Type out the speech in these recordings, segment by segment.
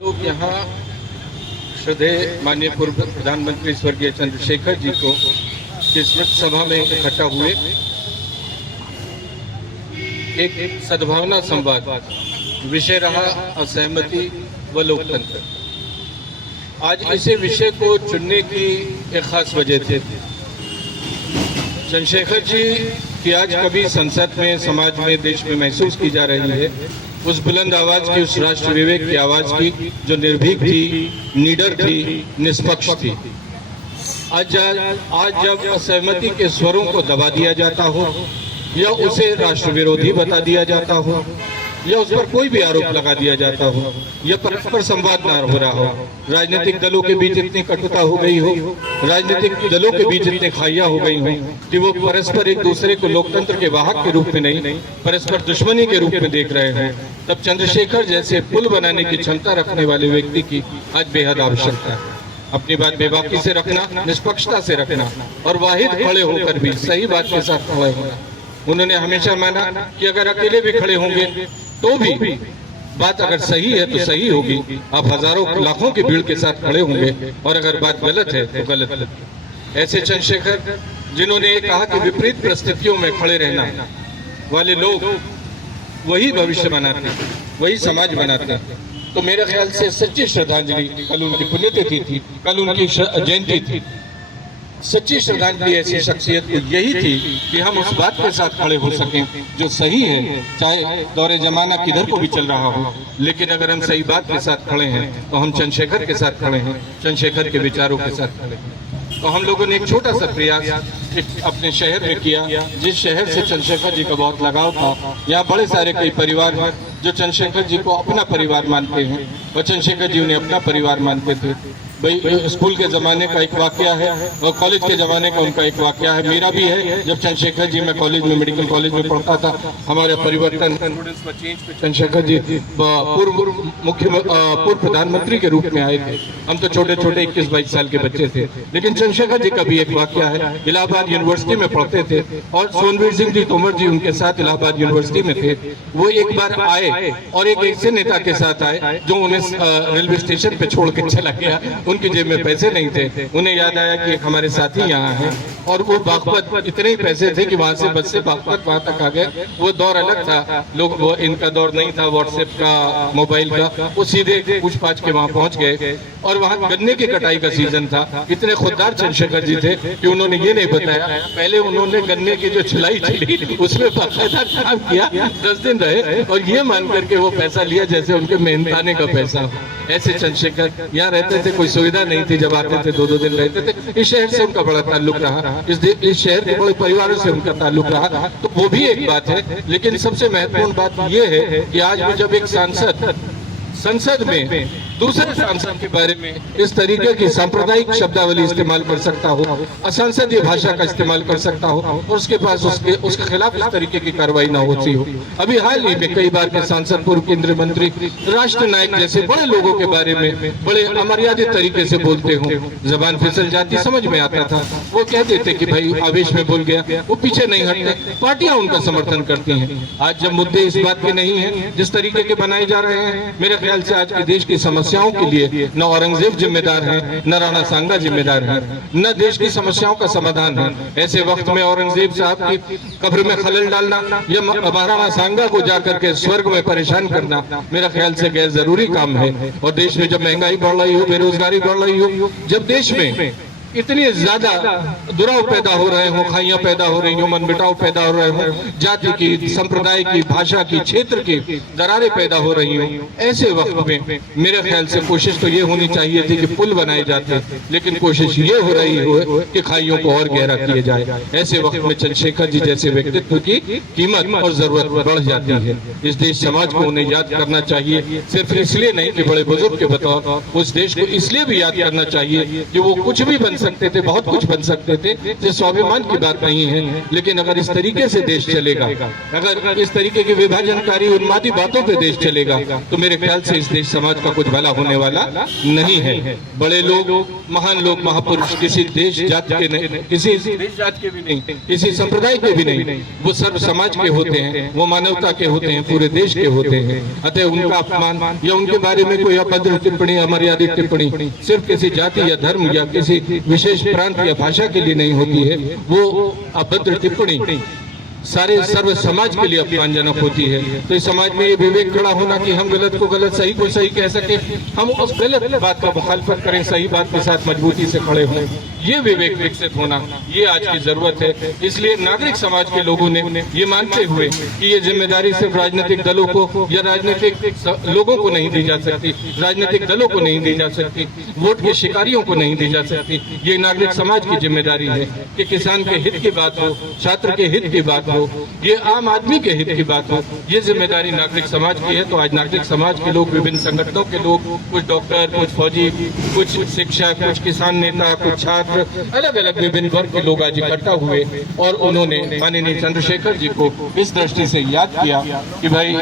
लोग यहाँ श्रद्धेय माननीय पूर्व प्रधानमंत्री स्वर्गीय चंद्रशेखर जी को की स्मृति सभा में इकट्ठा हुए। एक सद्भावना संवाद विषय रहा असहमति व लोकतंत्र। आज इसे विषय को चुनने की एक खास वजह थी। चंद्रशेखर जी की आज कभी संसद में, समाज में, देश में महसूस की जा रही है उस बुलंद आवाज की, उस राष्ट्र विवेक की आवाज की जो निर्भीक थी, निडर थी, निष्पक्ष थी। आज जब असहमति के स्वरों को दबा दिया जाता हो या उसे राष्ट्र विरोधी बता दिया जाता हो या उस पर कोई भी आरोप लगा दिया जाता हो या परस्पर संवाद न हो रहा हो, राजनीतिक दलों के बीच इतनी कटुता हो गई हो, राजनीतिक दलों के बीच इतनी खाइयां हो गई हो कि वो परस्पर एक दूसरे को लोकतंत्र के वाहक के रूप में नहीं, परस्पर दुश्मनी के रूप में देख रहे हैं, तब चंद्रशेखर जैसे पुल बनाने की क्षमता रखने वाले व्यक्ति की आज बेहद आवश्यकता है। अपनी बात बेबाकी से रखना, निष्पक्षता से रखना और वाहिद खड़े होकर भी सही बात के साथ खड़े होना। उन्होंने हमेशा माना कि अगर अकेले भी खड़े होंगे तो भी बात अगर सही है तो सही होगी। आप हजारों लाखों की भीड़ के साथ खड़े होंगे और अगर बात गलत है तो गलत। ऐसे चंद्रशेखर जिन्होंने कहा कि विपरीत परिस्थितियों में खड़े रहना वाले लोग वही भविष्य बनाते, वही समाज बनाते। तो मेरे ख्याल से सच्ची श्रद्धांजलि, कल उनकी पुण्यतिथि थी, कल उनकी जयंती थी, सच्ची श्रद्धांजलि ऐसी शख्सियत को यही थी कि हम उस बात के साथ खड़े हो सकें जो सही है, चाहे दौरे जमाना किधर को भी चल रहा हो। लेकिन अगर हम सही बात के साथ खड़े हैं तो हम चंद्रशेखर के साथ खड़े हैं, चंद्रशेखर के विचारों के साथ खड़े हैं। तो हम लोगों ने एक छोटा सा प्रयास अपने शहर में किया, जिस शहर से चंद्रशेखर जी का बहुत लगाव था। यहाँ बड़े सारे कई परिवार हैं जो चंद्रशेखर जी को अपना परिवार मानते हैं और चंद्रशेखर जी उन्हें अपना परिवार मानते थे। भाई स्कूल के ज़माने का एक वाकया है और कॉलेज के ज़माने का उनका एक वाकया है। मेरा भी है। जब चंद्रशेखर जी मैं कॉलेज में, मेडिकल कॉलेज में पढ़ता था, हमारे परिवर्तन चंद्रशेखर जी पूर्व प्रधानमंत्री के रूप में आए थे। हम तो छोटे छोटे 21-22 साल के बच्चे थे। लेकिन चंद्रशेखर जी का भी एक वाकया है। इलाहाबाद यूनिवर्सिटी में पढ़ते थे और सोनवीर सिंह जी तोमर जी उनके साथ इलाहाबाद यूनिवर्सिटी में थे। वो एक बार आए और एक ऐसे नेता के साथ आए जो उन्हें रेलवे स्टेशन पे छोड़ के चला गया। उनकी जेब में पैसे नहीं थे। उन्हें याद आया कि एक हमारे साथी यहाँ हैं और वो बागपत, इतने ही पैसे थे कि वहां से बस से बागपत वहां तक आ गए। वो दौर अलग था, लोग वो इनका दौर नहीं था व्हाट्सएप का, मोबाइल का। वो सीधे पूछ-पाछ के वहां पहुंच गए और वहां गन्ने की कटाई का सीजन था। इतने खुददार चंद्रशेखर जी थे कि उन्होंने ये नहीं बताया, पहले उन्होंने गन्ने की जो छिलाई थी उसमें बाकायदा काम किया, 10 दिन रहे और ये मान करके वो पैसा लिया जैसे उनके मेहनताने का पैसा। ऐसे चंद्रशेखर यहाँ रहते थे, कोई सुविधा नहीं थी, जब आते थे 2-2 दिन रहते थे। इस शहर से उनका बड़ा ताल्लुक रहा, इस शहर के बड़े परिवारों से उनका ताल्लुक रहा, तो वो भी एक बात है। लेकिन सबसे महत्वपूर्ण बात ये है कि आज भी जब एक सांसद संसद में दूसरे सांसद के बारे में इस तरीके की सांप्रदायिक शब्दावली इस्तेमाल कर सकता हो, असंसदीय भाषा का इस्तेमाल कर सकता हो और उसके पास उसके खिलाफ इस तरीके की कार्रवाई ना होती हो। अभी हाल ही में कई बार के सांसद, पूर्व केंद्रीय मंत्री, राष्ट्र नायक जैसे बड़े लोगों के बारे में बड़े अमर्यादित तरीके से बोलते हो, जबान फिसल जाती, समझ में आता था। वो कह देते कि भाई आवेश में बोल गया, वो पीछे नहीं हटते, पार्टियां उनका समर्थन करती हैं। आज जब मुद्दे इस बात के नहीं है, जिस तरीके के बनाए जा रहे हैं, मेरे ख्याल से आज के देश की समस्याओं के लिए न औरंगजेब जिम्मेदार है, न राणा सांगा जिम्मेदार है, न देश की समस्याओं का समाधान है। ऐसे वक्त में औरंगजेब साहब की कब्र में खलल डालना या महाराणा सांगा को जाकर के स्वर्ग में परेशान करना मेरा ख्याल से गैर जरूरी काम है। और देश में जब महंगाई बढ़ रही हो, बेरोजगारी बढ़ रही हो, जब देश में इतनी ज्यादा दुराव पैदा हो रहे हो, खाइयां पैदा हो रही हो, मनमुटाव पैदा हो रहे हो, जाति की, संप्रदाय की, भाषा की, क्षेत्र की दरारें पैदा हो रही हो, ऐसे वक्त में मेरे ख्याल से कोशिश तो ये होनी चाहिए थी कि पुल बनाए जाते, लेकिन कोशिश ये हो रही हो कि खाइयों को और गहरा किया जाए। ऐसे वक्त में चंद्रशेखर जी जैसे व्यक्तित्व की कीमत और जरूरत बढ़ जाती है। इस देश समाज को उन्हें याद करना चाहिए, सिर्फ इसलिए नहीं कि बड़े बुजुर्ग के बतौर, उस देश को इसलिए भी याद करना चाहिए कि वो कुछ भी बन सकते थे, बहुत कुछ बन सकते थे, ये स्वाभिमान की बात नहीं है। लेकिन अगर इस तरीके से देश चलेगा, अगर इस तरीके की विभाजनकारी उन्मादी बातों पे देश चलेगा, तो मेरे ख्याल से इस देश समाज का कुछ भला होने वाला नहीं है। बड़े लोग महान लोग, महापुरुष किसी देश जात के नहीं, किसी देश जात के भी नहीं, किसी संप्रदाय के भी नहीं, वो सर्व समाज के होते हैं, वो मानवता के होते हैं, पूरे देश के होते हैं। अतः उनका अपमान या उनके बारे में कोई अभद्र टिप्पणी, अमर्यादित टिप्पणी सिर्फ किसी जाति या धर्म या किसी विशेष प्रांत या भाषा के लिए नहीं होती है। वो अभद्र टिप्पणी सारे सर्व समाज के लिए अपमानजनक होती है। तो इस समाज में ये विवेक खड़ा होना कि हम गलत को गलत, सही को सही कह सके, हम उस गलत बात का मुखालफत करें, सही बात के साथ मजबूती से खड़े हों, ये विवेक विकसित होना ये आज की जरूरत है। इसलिए नागरिक समाज के लोगों ने ये मानते हुए कि ये जिम्मेदारी सिर्फ राजनीतिक दलों को या राजनीतिक लोगों को नहीं दी जा सकती, राजनीतिक दलों को नहीं दी जा सकती, वोट के शिकारियों को नहीं दी जा सकती, ये नागरिक समाज की जिम्मेदारी है कि किसान के हित की बात हो, छात्र के हित की बात हो, ये आम आदमी के हित की बात हो, ये जिम्मेदारी नागरिक समाज की है। तो आज नागरिक समाज के लोग, विभिन्न संगठनों के लोग, कुछ डॉक्टर, कुछ फौजी, कुछ शिक्षक, कुछ किसान नेता, कुछ छात्र, अलग अलग विभिन्न वर्ग के लोग आज इकट्ठा हुए और उन्होंने माननीय चंद्रशेखर जी को इस दृष्टि से याद किया कि भाई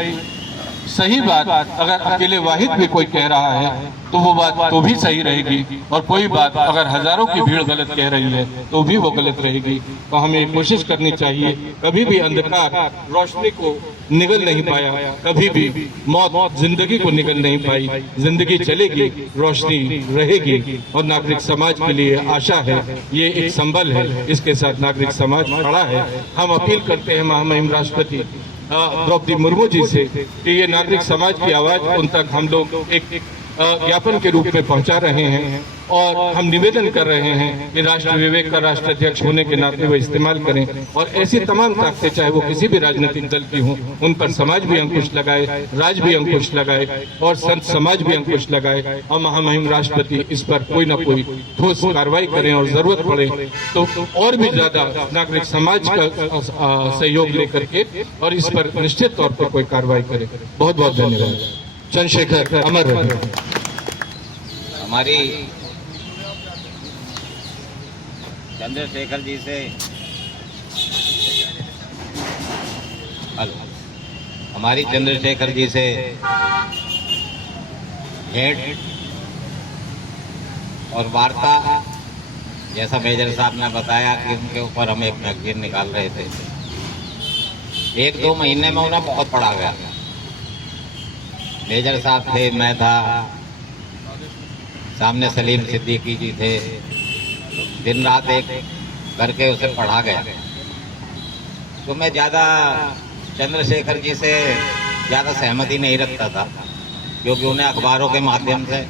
सही बात अगर अकेले वाहिद भी कोई कह रहा है तो वो बात तो भी सही रहेगी, और कोई बात अगर हजारों की भीड़ गलत कह रही है तो भी वो गलत रहेगी। तो हमें कोशिश करनी चाहिए, कभी भी अंधकार रोशनी को निगल नहीं पाया, कभी भी मौत जिंदगी को निगल नहीं पाई। जिंदगी चलेगी, रोशनी रहेगी, और नागरिक समाज के लिए आशा है, ये एक संबल है, इसके साथ नागरिक समाज खड़ा है। हम अपील करते हैं महामहिम राष्ट्रपति द्रौपदी मुर्मू जी से कि ये नागरिक समाज की आवाज उन तक हम लोग एक ज्ञापन के रूप में पहुंचा रहे हैं, और हम निवेदन कर रहे हैं कि राष्ट्र विवेक का राष्ट्राध्यक्ष होने के नाते वो इस्तेमाल करें, और ऐसी तमाम ताकतें चाहे वो किसी भी राजनीतिक दल की हों, उन पर समाज भी अंकुश लगाए, राज भी अंकुश लगाए, और संत समाज भी अंकुश लगाए, और महामहिम राष्ट्रपति इस पर कोई ना कोई ठोस कार्रवाई करें, और जरूरत पड़े तो और भी ज्यादा नागरिक समाज का सहयोग लेकर के और इस पर निश्चित तौर पर कोई कार्रवाई करें। बहुत बहुत धन्यवाद। चंद्रशेखर अमर रहे। हमारी चंद्रशेखर जी से हमारी चंद्रशेखर जी से भेंट और वार्ता, जैसा मेजर साहब ने बताया कि उनके ऊपर हम एक मैगजीन निकाल रहे थे, 1-2 महीने में उन्हें बहुत पढ़ा गया। मेजर साहब थे, मैं था, सामने सलीम सिद्दीकी जी थे, दिन रात एक करके उसे पढ़ा गया। तो मैं ज़्यादा चंद्रशेखर जी से ज़्यादा सहमति नहीं रखता था, क्योंकि उन्हें अखबारों के माध्यम से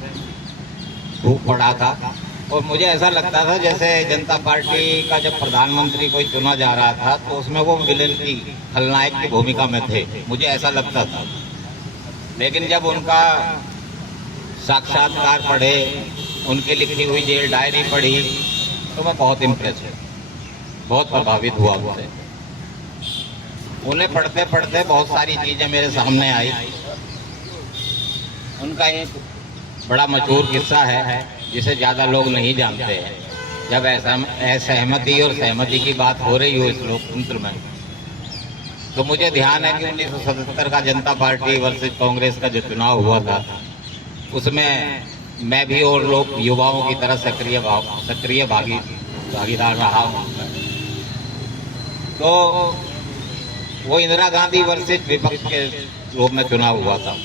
खूब पढ़ा था, और मुझे ऐसा लगता था जैसे जनता पार्टी का जब प्रधानमंत्री कोई चुना जा रहा था तो उसमें वो विलेन की, खलनायक की भूमिका में थे, मुझे ऐसा लगता था। लेकिन जब उनका साक्षात्कार पढ़े, उनकी लिखी हुई जेल डायरी पढ़ी, तो मैं बहुत इम्प्रेस हुआ, बहुत प्रभावित हुआ उनसे। उन्हें पढ़ते पढ़ते बहुत सारी चीज़ें मेरे सामने आई। उनका एक बड़ा मशहूर किस्सा है जिसे ज़्यादा लोग नहीं जानते हैं। जब असहमति और सहमति की बात हो रही हो इस लोकतंत्र में, तो मुझे ध्यान है कि 1977 का जनता पार्टी वर्सेस कांग्रेस का जो चुनाव हुआ था, उसमें मैं भी और लोग युवाओं की तरह सक्रिय भागीदार रहा हूँ। तो वो इंदिरा गांधी वर्सेस विपक्ष के रूप में चुनाव हुआ था।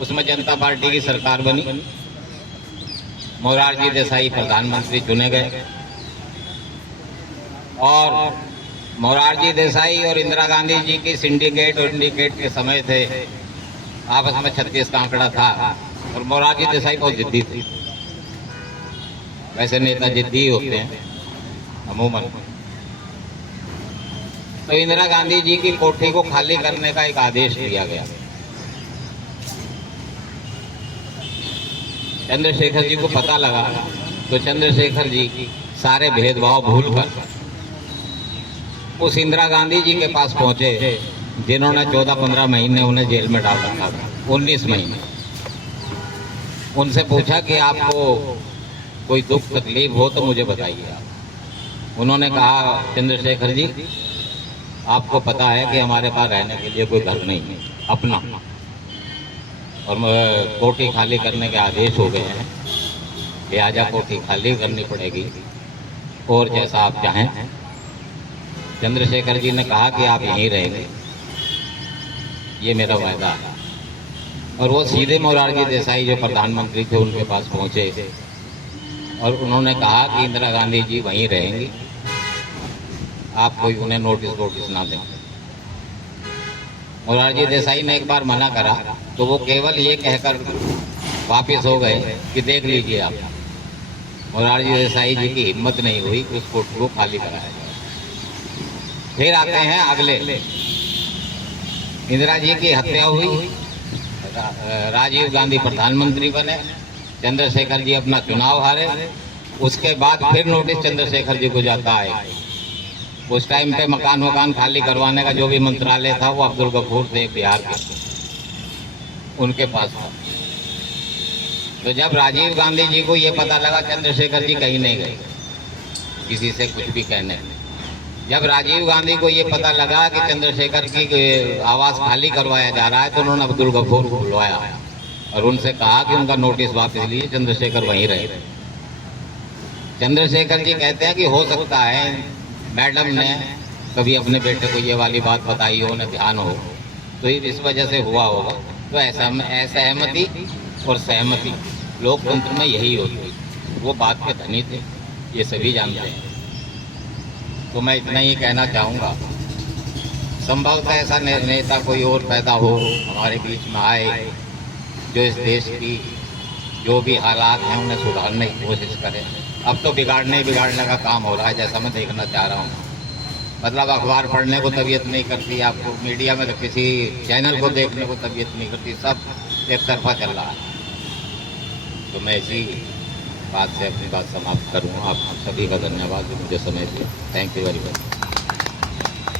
उसमें जनता पार्टी की सरकार बनी, मोरारजी देसाई प्रधानमंत्री चुने गए, और मोरारजी देसाई और इंदिरा गांधी जी की सिंडिकेट और इंडिकेट के समय थे, आपस में 36 का आंकड़ा था, और मोरारजी देसाई बहुत जिद्दी थे। वैसे नेता जिद्दी होते हैं अमूमन। तो इंदिरा गांधी जी की कोठी को खाली करने का एक आदेश दिया गया। चंद्रशेखर जी को पता लगा, तो चंद्रशेखर जी सारे भेदभाव भूलकर उस इंदिरा गांधी जी के पास पहुंचे जिन्होंने 14-15 महीने उन्हें जेल में डाल रखा था, 19 महीने। उनसे पूछा कि आपको कोई दुख तकलीफ हो तो मुझे बताइए। उन्होंने कहा, चंद्रशेखर जी आपको पता है कि हमारे पास रहने के लिए कोई घर नहीं है अपना, और कोठी खाली करने के आदेश हो गए हैं, लिहाजा कोठी खाली करनी पड़ेगी और जैसा आप चाहें। चंद्रशेखर जी ने कहा कि आप यहीं रहेंगे, ये मेरा वायदा है। और वो सीधे मोरारजी देसाई जो प्रधानमंत्री थे उनके पास पहुंचे और उन्होंने कहा कि इंदिरा गांधी जी वहीं रहेंगी, आप कोई उन्हें नोटिस ना दें। मोरारजी देसाई ने एक बार मना करा तो वो केवल ये कहकर वापस हो गए कि देख लीजिए आप। मोरारजी देसाई जी की हिम्मत नहीं हुई कि उस कोर्ट को खाली कराया जाए। फिर आते हैं अगले, इंदिरा जी की हत्या हुई, राजीव गांधी प्रधानमंत्री बने, चंद्रशेखर जी अपना चुनाव हारे। उसके बाद फिर नोटिस चंद्रशेखर जी को जाता है। उस टाइम पे मकान खाली करवाने का जो भी मंत्रालय था वो अब्दुल गफूर थे बिहार के, उनके पास था। तो जब राजीव गांधी जी को ये पता लगा चंद्रशेखर जी कहीं नहीं गए किसी से कुछ भी कहने, जब राजीव गांधी को ये पता लगा कि चंद्रशेखर की आवास खाली करवाया जा रहा है तो उन्होंने अब्दुल गफूर को बुलवाया और उनसे कहा कि उनका नोटिस वापस लीजिए, चंद्रशेखर वहीं रहे। चंद्रशेखर जी कहते हैं कि हो सकता है मैडम ने कभी अपने बेटे को ये वाली बात बताई हो, उन्हें ध्यान हो, तो इस वजह से हुआ होगा। तो असहमति और सहमति लोकतंत्र में यही होती है। वो बात के धनी थे, ये सभी जानते हैं। तो मैं इतना ही कहना चाहूँगा, संभवतः ऐसा नेता कोई और पैदा हो, हमारे बीच में आए, जो इस देश की जो भी हालात हैं उन्हें सुधारने की कोशिश करें। अब तो बिगाड़ने का काम हो रहा है, जैसा मैं देखना चाह रहा हूँ। मतलब अखबार पढ़ने को तबीयत नहीं करती, आपको मीडिया में किसी चैनल को देखने को तबीयत नहीं करती, सब एक तरफा चल रहा है। तो मैं इसी बात से अपनी बात समाप्त करूँगा। आप सभी का धन्यवाद जो मुझे समय दिया। Thank you very much.